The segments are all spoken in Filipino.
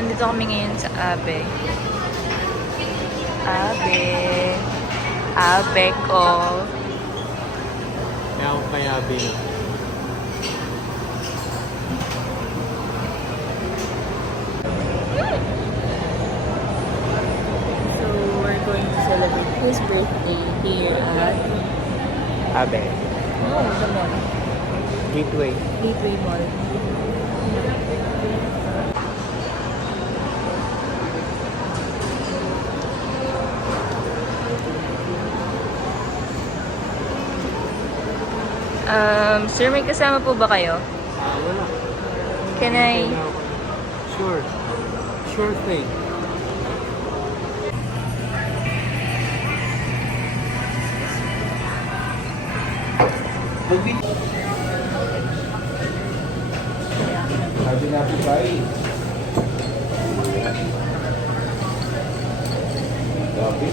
nandito kami ngayon sa Abe. Abe. Abe ko. Kaya ako kay Abe. So, we're going to celebrate his birthday here at Abe. the mall. Gateway. Gateway Mall. Sir, may kasama po ba kayo? Wala. Can I... Sure. Sure thing. Happy tayo. Grabe.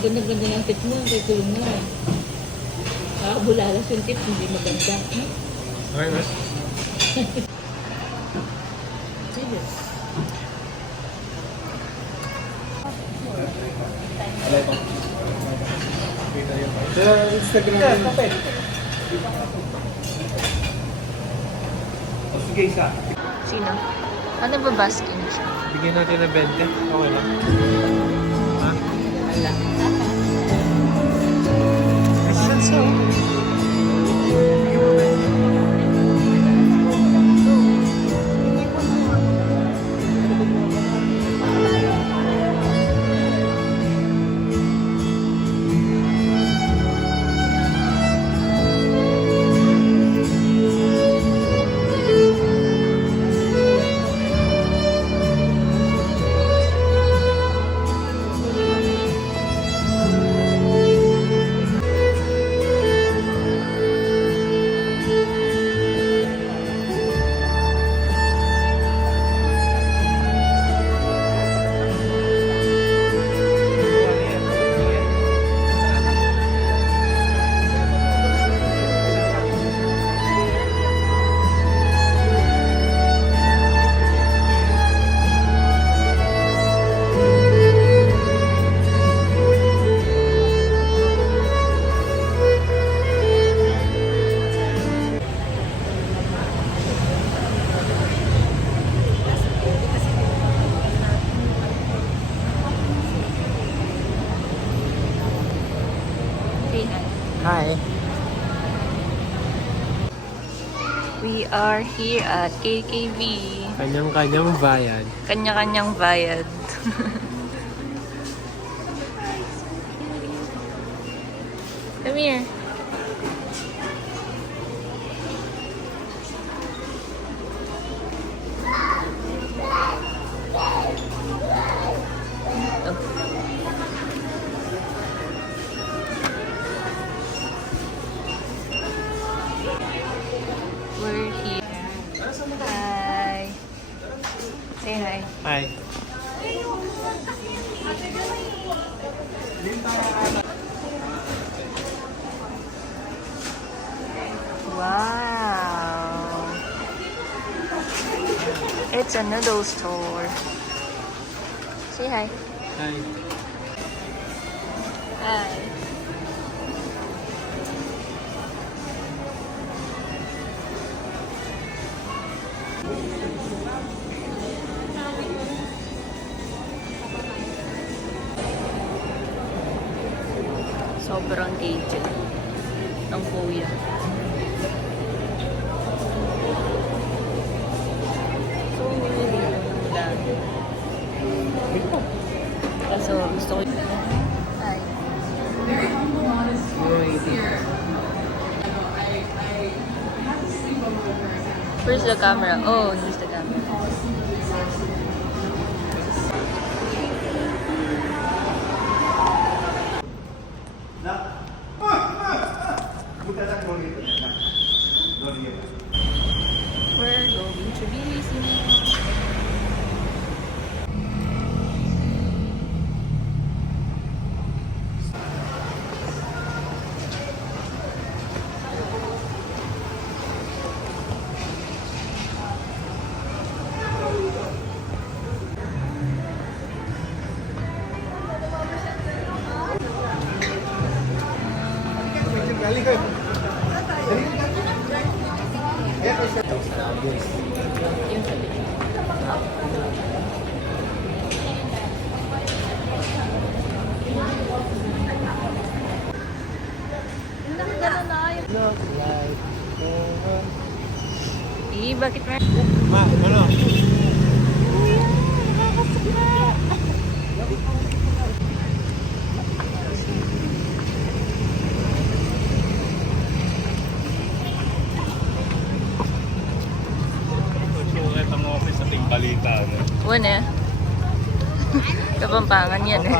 Ganda-ganda ng tip mo, kay kulong mo. Bulalas yung tip, hindi maganda. Okay, na. Sa Instagram. Sige, isa. Sino? Ano ba basking siya? Bigyan natin ng 20. Okay lang. Ha? Wala. Asan so? Hi. We are here at KKV. Kanyang-kanyang bayan. Kanya-kanyang bayad. Come here. We're here. Hi. Say hi. Hi. Wow. It's a noodle store. Say hi. Hi. Hi. Sobrang aged ng kuya. So, hindi yung dami. Kaso, gusto ko Hi. Where's the camera? Oh, here's the camera. We're going to be listening. Bakit mo? Ma, ano? Sukat ang office sa Tingbalita. Wala. Kapampangan yan eh.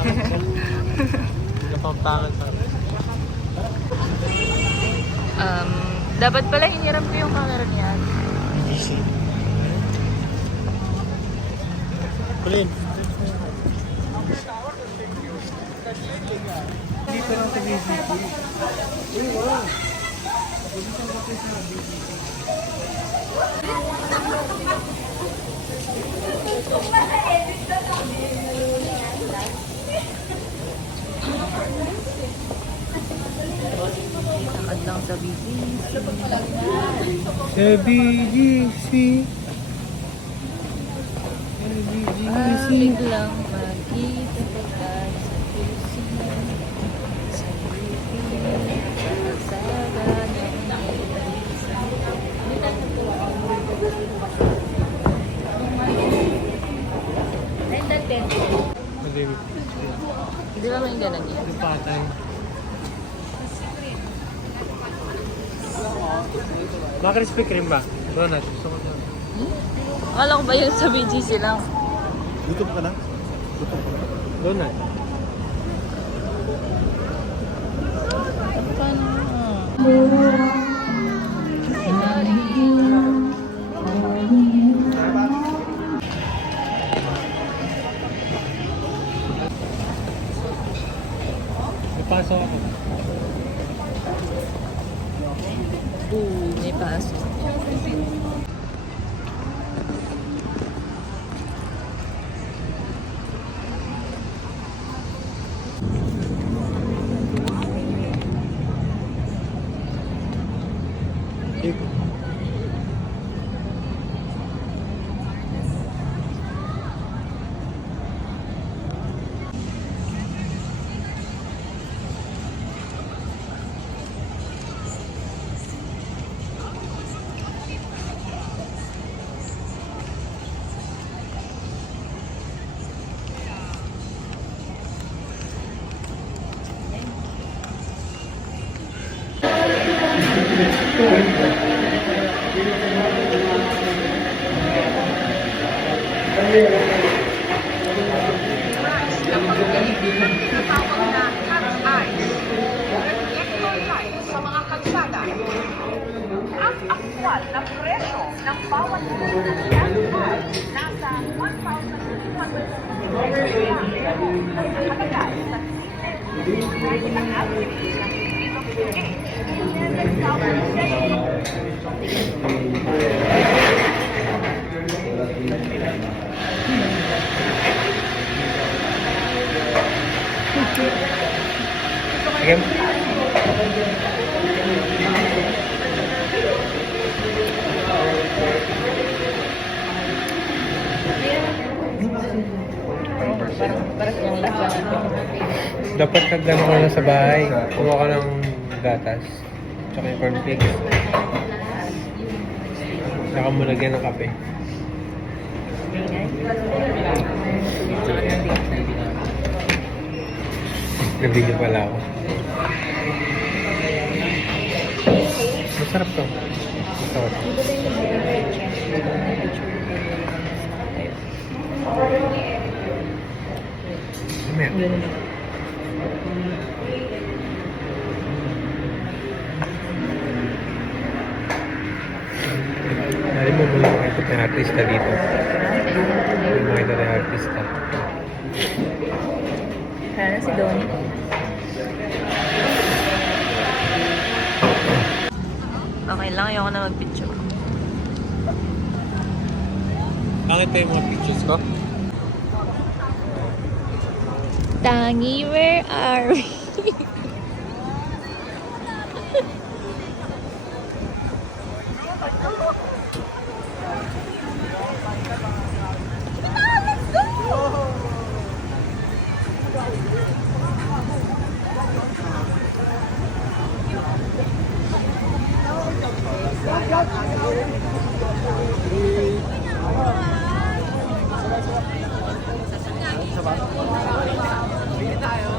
Kapampangan sa akin. Dapat pala hiniram ko yung camera niya. Easy. Kulin. Dito lang sa BCP. Uy, wala. Lakad lang sa BGC. Sa BGC. Biglang magkita pa tayo sa QC. Sa UP. Sa Saga Hindi. Di ba may ganun yan? Hindi patay. Crispy cream ba? Donut. Gusto ko na. Akala ko ba yung sa BGC lang? Dito ka na? Donut. Paano? May paso ako. May pasok. Sa mga kalsada. Ang aktwal na presyo ng bawat gas ay nasa 1,200 nakalagay sa ang average ng minimum wage 11,000. Again? Dapat pag gano'n ka na sa bahay, kuha ka ng gatas, tsaka yung cornflakes. Saka mo lagyan ng kape. Nabigyan pala ako. Masarap to. Masarap. Mamaya. Dali mo muna makikita ng artista dito. Makikita ng artista. Kaya si Donnie. Okay lang, ayoko na mag-picture. Bakit tayo mga pictures ko? Tangi, where are we?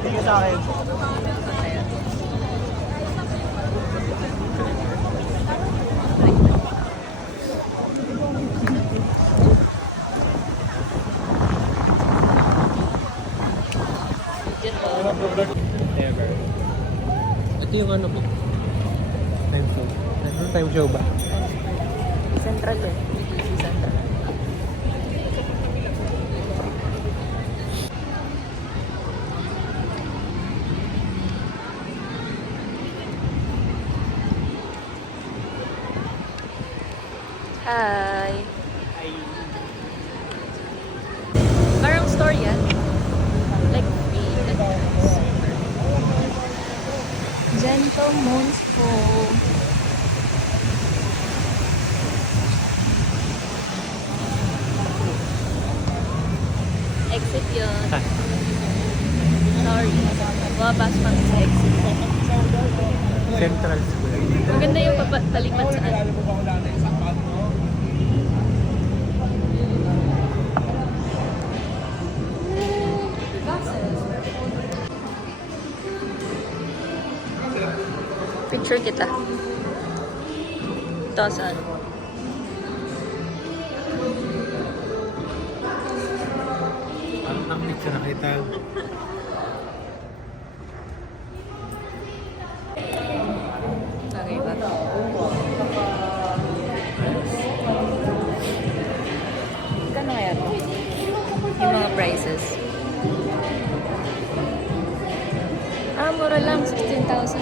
Tingin sa akin. Ever. Ito yung ano mo? Time show. Ano time show ba? Central eh. BTC Central. Hi! Parang store yan. Like, Gentle Monster. Exit yun. Sorry. Bumabas pa sa exit. Central School. Maganda yung palipat sa ano. Picture kita. Ito saan? Ang picture na kita. Okay ba? Kano kaya ito? Yung mga prices. Mura lang. 16,000.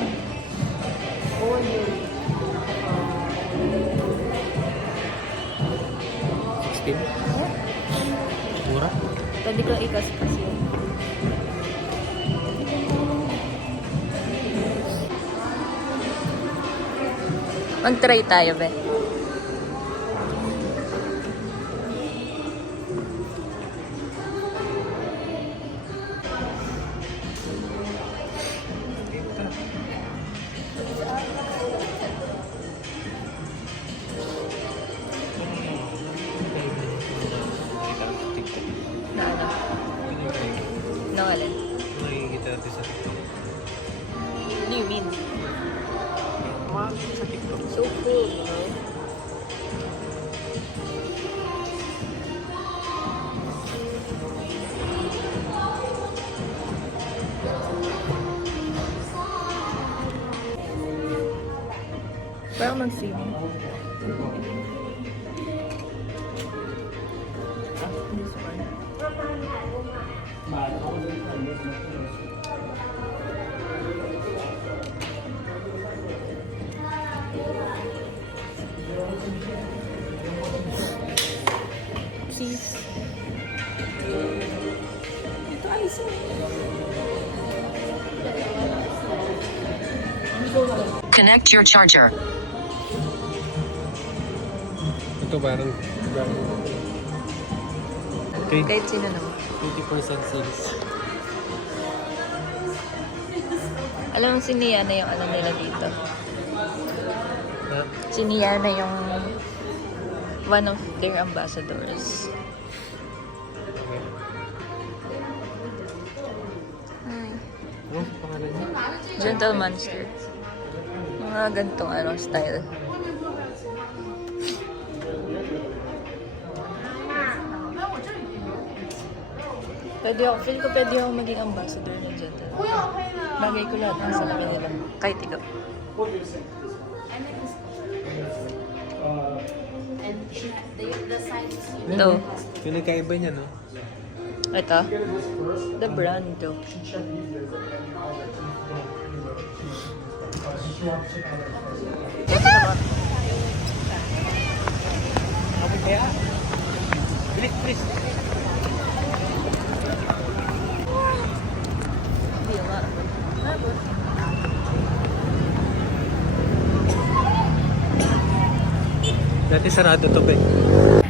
16? Mura? Pwede ko ikas-kas yun. Mag-try tayo, be. Na ano? No, alin? Nakikita natin sa TikTok. What do you mean? Sa TikTok. So cool, you know? Parang mag-swimming. This one. Please. Ito ayos eh. Connect your charger. Ito parang okay. Kahit sino naman. 20% sales. Alam mo, si Niana yung ano nila dito. Ha? Si Niana yung one of their ambassadors. Okay. Hi. Ano pangalan niya? Gentle Monster. Yung mga gantong ano, style. Pwede ako, feel ko pwede ako maging ambassador ng Gentle. Bagay ko lahat ng sa kanila. Kahit ikaw. Ito. Pinagkaiba niya, no? Ito. The brand, though. Kapit kaya? Bilis, bilis! Hindi nga. Dati sarado to, be.